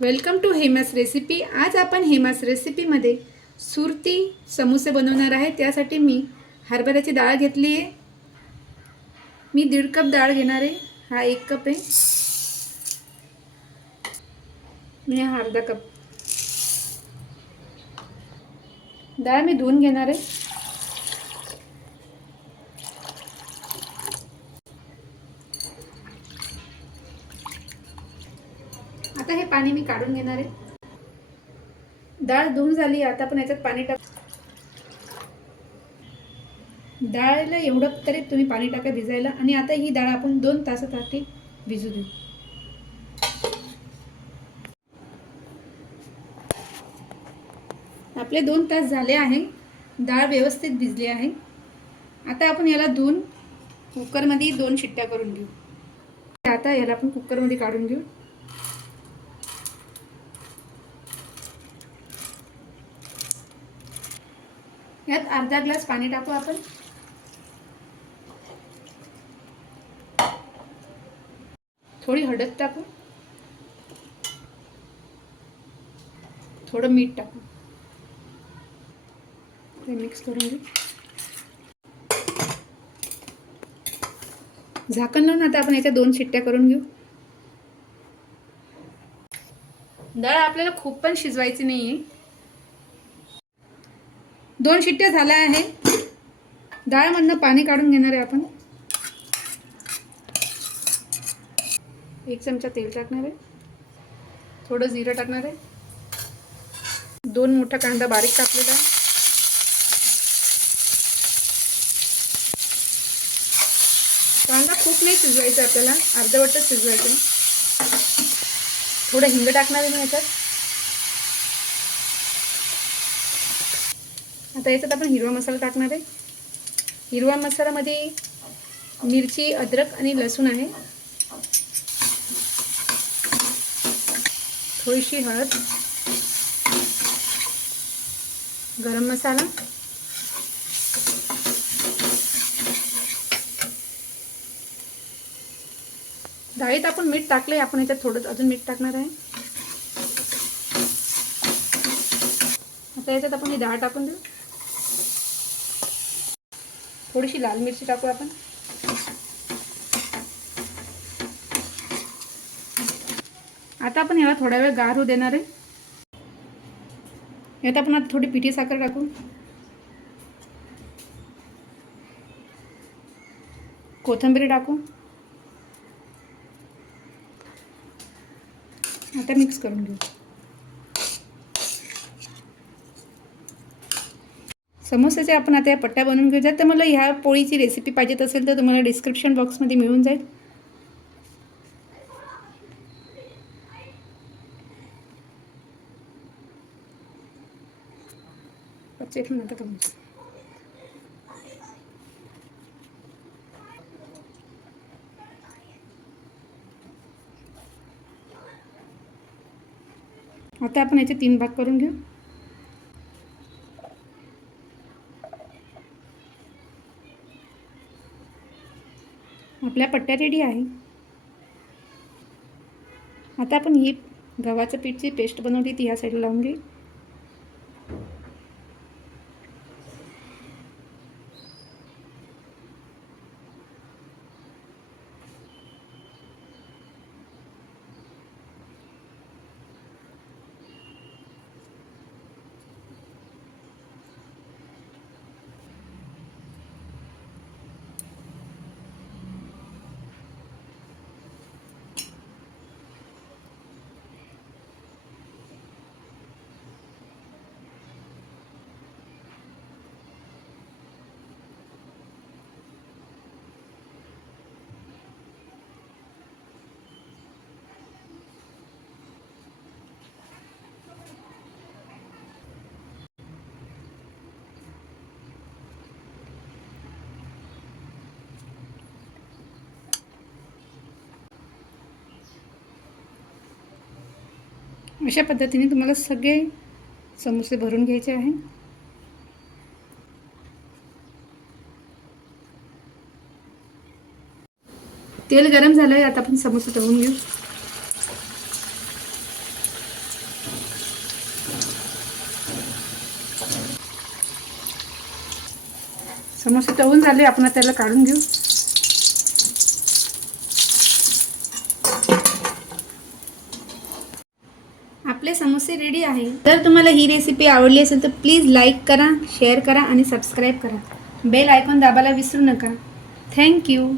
Welcome to हेमास recipe. आज आपण हेमास रेसिपीमध्ये सुरती समोसे बनवणार आहे। त्यासाठी मी हरभऱ्याची डाळ घेतली आहे। मी 1.5 कप डाळ घेणार आहे। हा 1 कप आहे। मी हा अर्धा कप डाळ मी धुवून घेणार आहे। आता हे पाणी मी काढून घेणार आहे। डाळ धुवून झाली। आता आपण याच्यात पाणी टाक। डाळला एवढं तरी तुम्ही पाणी टाका भिजायला। आणि आता ही डाळ आपण 2 तासासाठी भिजू देऊ। आपले 2 तास झाले आहे। डाळ व्यवस्थित भिजली आहे। आता आपण याला धुवून कुकरमध्ये 2 शिट्ट्या करून घेऊ। आता याला आपण कुकरमध्ये काढून घेऊ। यात अर्धा ग्लास पाणी टाकू आपण। थोडी हळद टाकू, थोडं मीठ टाकू, ते मिक्स करून घेऊ। झाकण लावून आता आपण याच्या 2 शिट्ट्या करून घेऊ। डाळ आपल्याला खूप पण शिजवायची नाहीये। 2 शिट्ट्या झाल्या आहे। डाळमधनं पाणी काढून घेणार आहे आपण। 1 चमचा तेल टाकणार आहे, थोडं जिरं टाकणार आहे, 2 मोठा कांदा बारीक कापलेला आहे, कांदा खूप नाही शिजवायचा आपल्याला, अर्धवटच शिजवायचं। थोडं हिंग टाकणार आहे मी याच्यात। आता याच्यात आपण हिरवा मसाला टाकणार आहे। हिरवा मसाल्यामध्ये मिरची, अद्रक आणि लसूण आहे, थोडीशी हळद, गरम मसाला, डाळीत आपण मीठ टाकले, आपण याच्यात थोडं अजून मीठ टाकणार आहे। आता याच्यात आपण ही डाळ टाकून देऊ। थोडीशी लाल मिरची टाकू आपण। आता आपण याला थोडा वेळ गार होऊ देणार आहे। यात आपण आता थोडी पिठी साखर टाकू, कोथिंबीर टाकू। आता मिक्स करून घेऊ। समोसाचे आपण आता या पट्ट्या बनवून घेऊ। जर तुम्हाला ह्या पोळीची रेसिपी पाहिजेत असेल तर तुम्हाला डिस्क्रिप्शन बॉक्समध्ये मिळून जाईल। आता आपण याचे 3 भाग करून घेऊ। आपल्या पट्ट्या रेडी आहे। आता आपण ही गव्हाच्या पीठची पेस्ट बनवली ती या साईडला लावून घेऊ। अशा पद्धतीने तुम्हाला सगळे समोसे भरून घ्यायचे आहे। तेल गरम झालं आहे। आता आपण समोसे तळून घेऊ। समोसे तळून झाले, आपण त्याला काढून घेऊ. आपले समोसे रेडी आहे. जर तुम्हाला ही रेसिपी आवडली असेल तर प्लीज लाईक करा, शेअर करा आणि सबस्क्राईब करा. बेल आयकॉन दाबायला विसरू नका. थँक्यू.